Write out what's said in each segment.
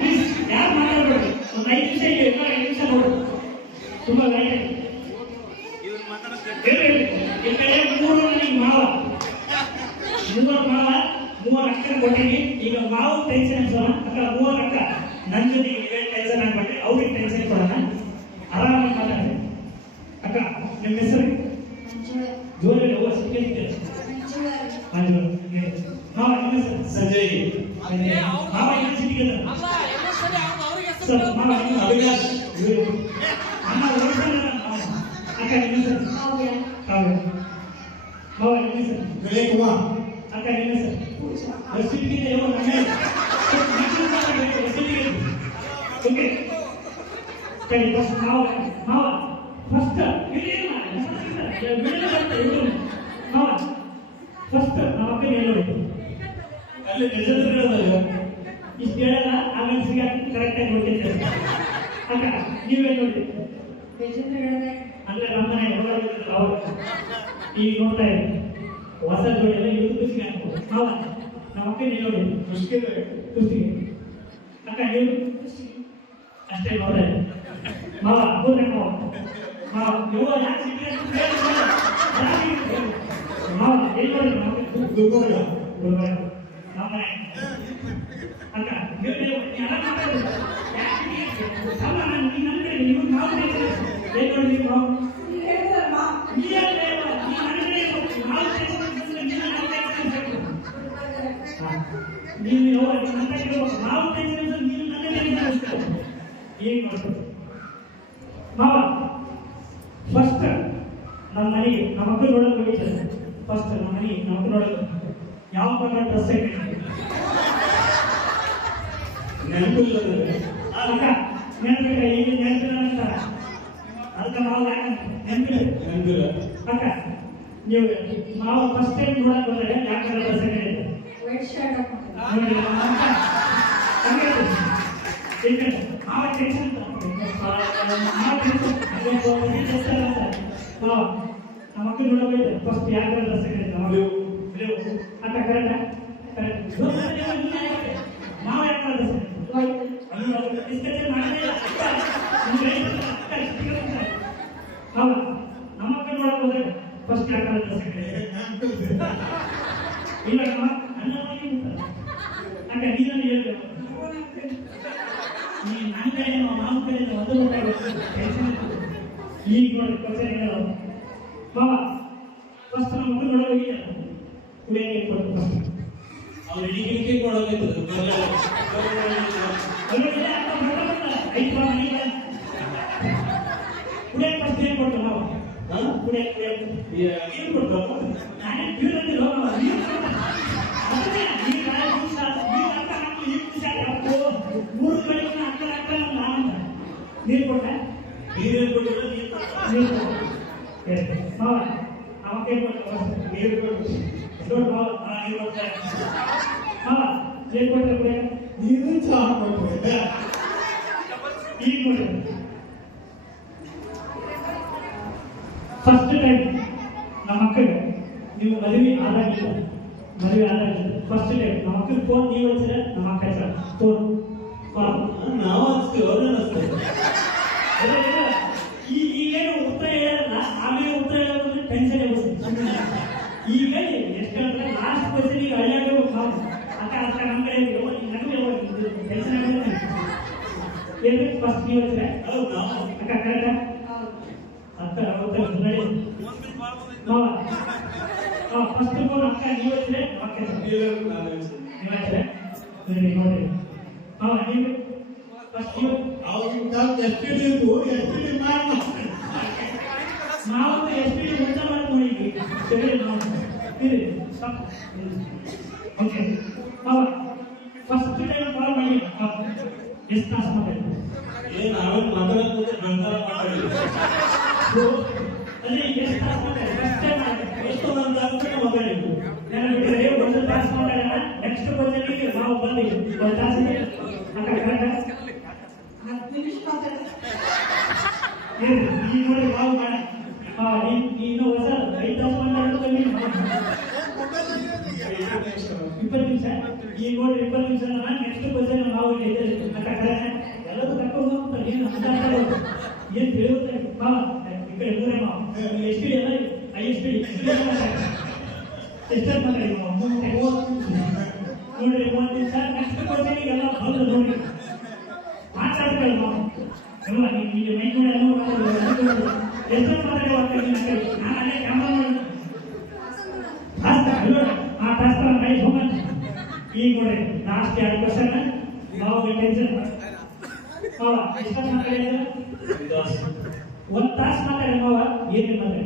Please ಯಾರು ಮಾತಾಡಬೇಡಿ. ಒಂದು 5 ನಿಮಿಷ ಇದೆ, 5 ನಿಮಿಷ ನೋಡು. ತುಂಬಾ ಲೈಟ್ ಈ ಕಡೆ 3 ನನಗೆ ಮಾವ 3 ಅಕ್ಕ ಕೊಟ್ಟಿನಿ. ಈಗ ಮಾವು ಟೆನ್ಷನ್ ಅನ್ಸೋಣ. ಅಕ್ಕ 3 ಅಕ್ಕ ನನ್ನ ಜೊತೆಗೆ ಟೆನ್ಷನ್ ಆಗ್ಬಿಟ್ಟೆ, ಅವ್ರಿಗೆ ಟೆನ್ಷನ್ ಕೊಡೋಣ. ಆರಾಮಾಗಿ ಮಾತಾಡಿ. ಅಕ್ಕ ನಿಮ್ಮ ಹೆಸರು ಜೋರಲ್ಲಿ ಹೋಗ ಸಿಕ್ಕಿದೆ. ಮಾವ ನಿಮ್ಮ ಹೆಸರು ಸಂಜಯ್. ಮಾವ ಏನು ಸಿಕ್ಕಿದೆ ಸರ್? ಮಾವ ನಿಮ್ಮ ಅವಿನಾಶ್. ಅಮ್ಮ ಅಕ್ಕ ನಿಮ್ಮ ಹೆಸರು ಕಾವ್ಯ. ಮಾವ ನಿಮ್ಮ ಹೆಸರು ವಿನಯ್ ಕುಮಾರ್. ಅಕ್ಕ ನಿಮ್ಮ ಹೆಸರು ರಸಿಕಿದೆ. ಓಕೆ ಸರಿ. ಫಸ್ಟ್ ಮಾವ ಫಸ್ಟ್ ಮಾವ ಫಸ್ಟ್ ನಮ್ಮ ಅಕ್ಕ ಹೇಳೋದು ಅಲ್ಲಿ ರಿಸಲ್ಟ್ ಹೇಳೋದು ಇಷ್ಟು ಹೇಳಲ್ಲ. ಆಮೇಲೆ ಸಿಗ ಕರೆಕ್ಟಾಗಿ ನೋಡ್ತಿದ್ದೇವೆ. ಅಕ್ಕ ನೀವೇ ನೋಡಿ ಅಂದ್ರೆ ನಮ್ಮ ಮನೆ ಅವರು ಈಗ ನೋಡ್ತಾ ಇದ್ದೀವಿ ಹೊಸ ಜೋಡಿ ಎಲ್ಲ ಇವ್ರು ಖುಷಿ ಆಗ್ಬೋದು. ಮಾವ ನಮ್ಮ ಅಕ್ಕ ನೀವು ನೋಡಿ ಖುಷಿಗೆ ಅಕ್ಕ ನೀವು ಅಷ್ಟೇ ನೋಡ್ರೆ ಮಾವ ಕೂರ್ರೆ ಮಾವ ನೀವು ಯಾಕೆ ಮಾವ ಎಲ್ಲಿ ನೋಡಿ ನಮ್ಮ ಮನೆ ಅಕ್ಕ ನೀವು ಎಲ್ಲ ಮಾತಾಡೋದು ನೀವು ನಾವು ಏನ್ ನೋಡಿ ಮಾವ ನೀವು ನಾವು ಈಗ ಮಾವ ಫಸ್ಟ್ ನಮ್ಮ ಮನೆಗೆ ನಮ್ಮ ಮಕ್ಕಳು ನೋಡಕ್ ಹೋಗಿದ್ದಾರೆ. ಫಸ್ಟ್ ನಮ್ಮ ಮನೆಗೆ ನಮ್ಮ ಮಕ್ಕಳು ನೋಡಕ್ ಯಾವ ಪ್ರಕಾರ ಡ್ರೆಸ್ ನೆನಪಿಲ್ಲ ಅಕ್ಕ ನೆನಪಿಲ್ಲ. ಈಗ ನೆನಪಿಲ್ಲ ಅಂತ ಅದಕ್ಕೆ ಮಾವ ನೆನಪಿಲ್ಲ ಅಕ್ಕ. ನೀವು ಮಾವ ಫಸ್ಟ್ ಟೈಮ್ ನೋಡಕ್ ಬಂದ್ರೆ ಯಾವ ಪ್ರಕಾರ ಡ್ರೆಸ್ ಮಾವ ಟೆನ್ಷನ್ ನಮ್ಮ ಮಕ್ಕಳು ನೋಡಬೇಕು ಫಸ್ಟ್ ಯಾಕೆ ಡ್ರೆಸ್ ಅಕ್ಕ ಕರೆಕ್ಟ್ ಮಾವ ಯಾಕೆ ಡ್ರೆಸ್ ಡಿಸ್ಕಷನ್ ಮಾಡಿದ್ರೆ ಮಾವ ನಮ್ಮ ಮಕ್ಕಳು ನೋಡಕ್ ಹೋದ್ರೆ ಫಸ್ಟ್ ಯಾಕೆ ಡ್ರೆಸ್ ಇಲ್ಲ ಅಕ್ಕ ನೀನಲ್ಲಿ ಹೇಳ್ಬೇಕು. ನೀ ನನ್ನ ಕಡೆ ಮಾವ ಕಡೆ ಒಂದು ಈಗ ನೋಡಿ ಕ್ವಶನ್ ಮಾವ ಫಸ್ಟ್ ನಮ್ಮ ಮಕ್ಕಳು ನೋಡೋ ಹೋಗಿಲ್ಲ ಕುಡಿಯೋಕೆ ಕೊಟ್ಟು ಫಸ್ಟ್ ಅವ್ರು ಹಿಡಿಕೆ ಕೊಡೋದು ಕುಡಿಯೋಕೆ ಫಸ್ಟ್ ಏನು ಕೊಟ್ಟು ಮಾವ ಕುಡಿಯೋಕೆ ಏನು ಕೊಟ್ಟು ನಾನೇ ಬೀಳಂದಿರೋ ಮೂರು ಕಡೆ ನೀರು ಕೊಟ್ಟ ನೀರು ಕೊಟ್ಟಿಲ್ಲ ನೀರು ಮಾವ ಅವಕ್ಕೆ ನೀರು ಕೊಟ್ಟು ಮಾವ ನೀರು ಕೊಡ್ತಾರೆ ಮಾವ ನೀರು ಕೊಟ್ಟರೆ ನೀರು ಚಹಾ ಕೊಟ್ಟರೆ ಈಗ ಕೊಟ್ಟರೆ ಫಸ್ಟ್ ಟೈಮ್ ನಮ್ಮ ಮಕ್ಕಳಿಗೆ ನೀವು ಮದುವೆ ಆದಾಗಿಲ್ಲ ಫಸ್ಟ್ ಟೈಮ್ ನಮ್ಮ ಮಕ್ಕಳು ಫೋನ್ ನೀವು ಹಚ್ಚಿದ್ರೆ ನಮ್ಮ ಅಕ್ಕ ಹಚ್ಚಾರ ಫೋನ್ ನಾವು ಹಚ್ತೀವಿ ಅವ್ರನ್ನ ಈಗೇನು ಉತ್ತರ ಹೇಳಲ್ಲ. ಆಮೇಲೆ ಉತ್ತರ ಹೇಳೋದ್ರೆ ಟೆನ್ಷನ್ ಈಗ ಎಷ್ಟು ಹೇಳಿದ್ರೆ ಲಾಸ್ಟ್ ಕ್ವಶನ್ ಈಗ ಹಳ್ಳಿಯಾಗ ಅಕ್ಕ ಅಕ್ಕ ನಮ್ಮ ಕಡೆ ನಮಗೆ ಟೆನ್ಷನ್ ಆಗುತ್ತೆ. ಫಸ್ಟ್ ನೀವು ಹಚ್ಚಿದ್ರೆ ಅಕ್ಕ ಕರೆಕ್ಟಾ ಅಕ್ಕ ಫಸ್ಟ್ ಫೋನ್ ಅಕ್ಕ ನೀವು ಹಚ್ಚಿದ್ರೆ ನೋಡಿ ನೀವು ಫಸ್ಟ್ ನಾವು ಎಷ್ಟು ಊಟ ಮಾಡಿ ಓಕೆ ಫಸ್ಟ್ ಟೈಮ್ ಕಾಲ್ ಮಾಡಿ ಎಷ್ಟು ತಾಸು ಮಾತಾಡಿ ನಾವೇನು ಮಾತಾಡೋದು ಅದೇ ಎಷ್ಟು ತಾಸು ಮಾತಾಡಿ ಫಸ್ಟ್ ಟೈಮ್ ಎಷ್ಟು ಒಂದು ಮಾತಾಡಿದ್ದು ನೆನಪಿಟ್ಟರೆ ಒಂದು ತಾಸು ಮಾತಾಡೋಣ. ನೆಕ್ಸ್ಟ್ ಕ್ವಶನ್ಗೆ ನಾವು ಬಂದು ಒಂದು ತಾಸಿಗೆ ಅಕ್ಕ ಕರೆಕ್ಟ್ ಈ ನೋಡಿ ನಾವು ಮಾಡಿ ನೀನು ಹೊಸ 5 ತಾಸು ಮಾತಾಡೋದು 20 ನಿಮಿಷ ಈಗ ನೋಡಿ 20 ನಿಮಿಷ ನೆಕ್ಸ್ಟ್ ಕ್ವಶನ್ ನಾವು ಎಲ್ಲರೂ ತಕೊಂಡು ಹೋಗ್ತಾರೆ. ಏನು ಏನು ತಿಳಿಯುತ್ತೆ ಮಾವ ಈ ಕಡೆ ಮೂರೇ ಮಾವ ಎಷ್ಟು ಎಲ್ಲ ISP ಎಷ್ಟು ಮಾತಾಡಿ ನೋಡ್ರಿ 30 ನಿಮಿಷ ನೆಕ್ಸ್ಟ್ ಕ್ವಶನ್ ಎಲ್ಲ ಬಂದು ನೋಡಿ ಮಾತಾಡ್ಕೊಳ್ಳಿ ಮಾವ ಎಲ್ಲ ನಿಮಗೆ ಮೈಕ್ ನೋಡಿ ಎಲ್ಲ ಎಷ್ಟು ಮಾತಾಡಿ ನಾನು ಅಲ್ಲೇ ಕ್ಯಾಮ್ರಾ ಮಾಡಿ ಈಗ ನೋಡಿ ಲಾಸ್ಟ್ 2 ಕ್ವಶನ್ ನಾವು ಟೆನ್ಷನ್ ಮಾವ ಎಷ್ಟು ಮಾತಾಡಿದ್ರೆ 1 ತಾಸು ಮಾತಾಡಿ ಮಾವ ಏನೇನು ಮಾತಾಡಿ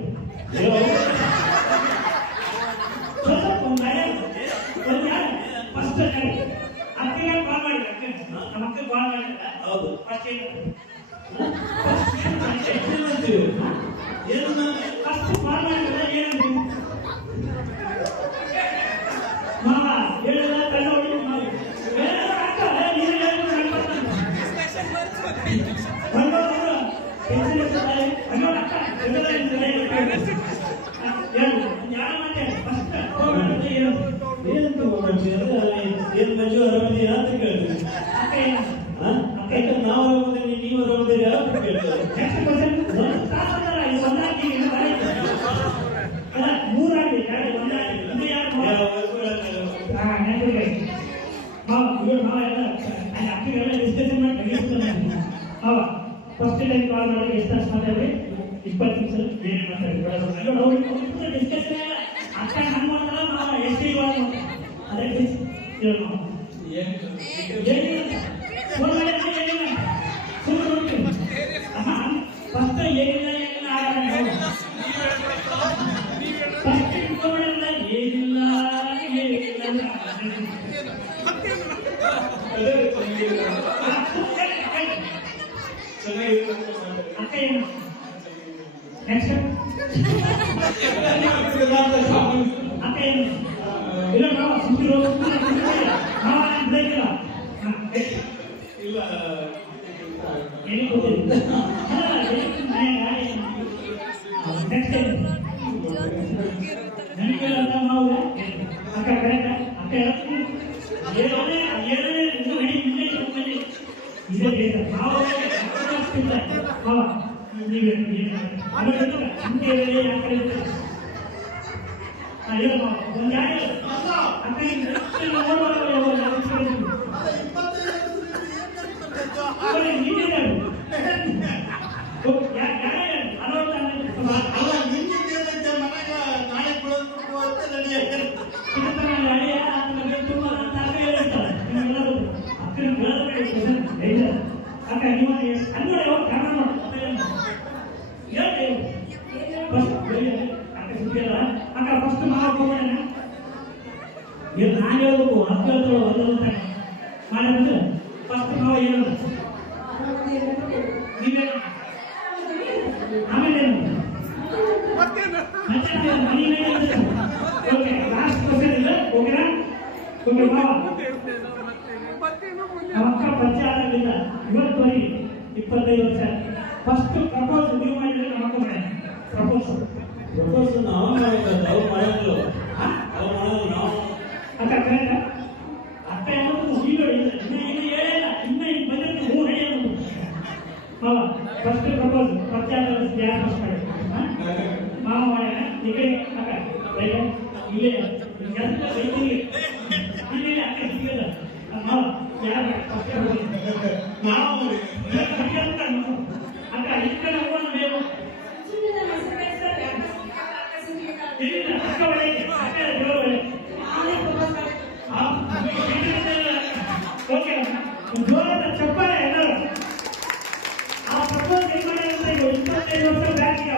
ಫಸ್ಟ್ ಅಕ್ಕಿಗೆ ಕಾಲ್ ಮಾಡಿ ನಮ್ಮ ಅಕ್ಕ ಕಾಲ್ ಮಾಡಿಲ್ಲ ಹೌದು ಫಸ್ಟ್ ಏನು ಫಸ್ಟ್ ಕಾಲ್ ಮಾಡಿಲ್ಲ ಏನಂತ ಮಾವ ಹೇಳಿಲ್ಲ ಕಣ್ಣು ಹೊಡಿ ಅಕ್ಕ ನೀನು ಏನ್ ಮಂಜು ಆರಾಮದಿ ಅಂತ ಕೇಳ್ತೀವಿ. ನಾವು ಆರಾಮದಿ ನೀವು ಆರಾಮದಿರಿ ಅಂತ ಕೇಳ್ತಾರೆ. ಡಿಸ್ಕಷನ್ ಮಾಡಿ ಫಸ್ಟ್ ಟೈಮ್ ಕಾಲ್ ಮಾಡಿ ಎಷ್ಟು ತಾಸು ಮಾತಾಡ್ರಿ 20 ನಿಮಿಷ ಏನು ಮಾತಾಡಿ ಡಿಸ್ಕಷನ್ ಅಕ್ಕ ಹಂಗೆ ಮಾಡ್ತಾರ ನಾವು ಎಷ್ಟು ಅದಕ್ಕೆ ಫಸ್ಟ್ ಏನಿಲ್ಲ ಏನಿಲ್ಲ ಫಸ್ಟ್ ಇಟ್ಕೊಂಡಿಲ್ಲ ಏನಿಲ್ಲ ಅಕ್ಕ ಏನು ನೆಕ್ಸ್ಟ್ ಅಕ್ಕ ಏನು ಇಲ್ಲ ನಾವು ಸುತ್ತಿರೋ ಬ್ರೇಕ್ ಇಲ್ಲ ಇಲ್ಲ ಏನು ಗೊತ್ತಿಲ್ಲ ನೆಕ್ಸ್ಟ್ ನನಗೆ ನಾವು ಅಕ್ಕ ಕರೆಕ್ಟ್ ಅಕ್ಕ ಏನೇ ಏನೇ ಇದೇ ಬೇಡ ನಾವು ನೀವೇ ಒಂದು ಫಸ್ಟ್ ಮಾಡೋಣ ನಾನು ಹೇಳ್ಬೇಕು ಹತ್ತು ಮಾಡಿದ್ರೆ ಫಸ್ಟ್ ನಾವು ಏನು ನೀವೇ ಆಮೇಲೆ ಓಕೆ ಲಾಸ್ಟ್ ಕ್ವಶನ್ ಇದೆ ಓಕೆನಾ ಓಕೆ ಮಾವ ಅಕ್ಕ ಪರಿಚಯ ಆಗಲಿಲ್ಲ ಇವತ್ತುವರೆಗೆ 25 ವರ್ಷ ಫಸ್ಟ್ ಪ್ರಪೋಸ್ ನೀವು ಮಾಡಿದ್ರೆ ನಮ್ಮ ಅಕ್ಕ ಮಾಡಿ ಪ್ರಪೋಸ್ ನಾವು ಮಾಡಿದ್ದು ಅವ್ರು ಮಾಡಿದ್ರು ನಾವು ಅಕ್ಕ ಕರೆಕ್ಟ ಅಕ್ಕ ಏನಂದ್ರೆ ಈಗ ಇನ್ನು ಹೇಳಿಲ್ಲ ಇನ್ನು ಈಗ ಬಂದಿದ್ದು ಹೂ ಹೇಳಿ ಅನ್ನೋದು ಮಾವ ಫಸ್ಟ್ ಪ್ರಪೋಸ್ ಪರಿಚಯ ಯಾರು ಫಸ್ಟ್ ಮಾಡಿ ಮಾವ ಮಾಡ್ಯಾನ ಈ ಕಡೆ ಅಕ್ಕ ರೈತ ಇಲ್ಲೇ ಕೆಲಸ ರೈತರಿಗೆ ಇಲ್ಲಿ ಅಕ್ಕ ಸಿಗಲ್ಲ ಮಾವ ಯಾರು ಫಸ್ಟ್ ನಾವು ಅಕ್ಕ ಈ ಕಡೆ ಹೋಗೋಣ ಬೇಕು ಇಲ್ಲ ಅಕ್ಕ ಒಳಗೆ ಅಕ್ಕ ದೇವರು ಒಳಗೆ ಓಕೆ ಜೋರಾದ ಚಪ್ಪಾಳೆ ಎಲ್ಲರೂ ಆ ಪ್ರಪೋಸ್ ಏನು ಮಾಡಿ ಅಂತ 25 ವರ್ಷ ಬ್ಯಾಕಿಗೆ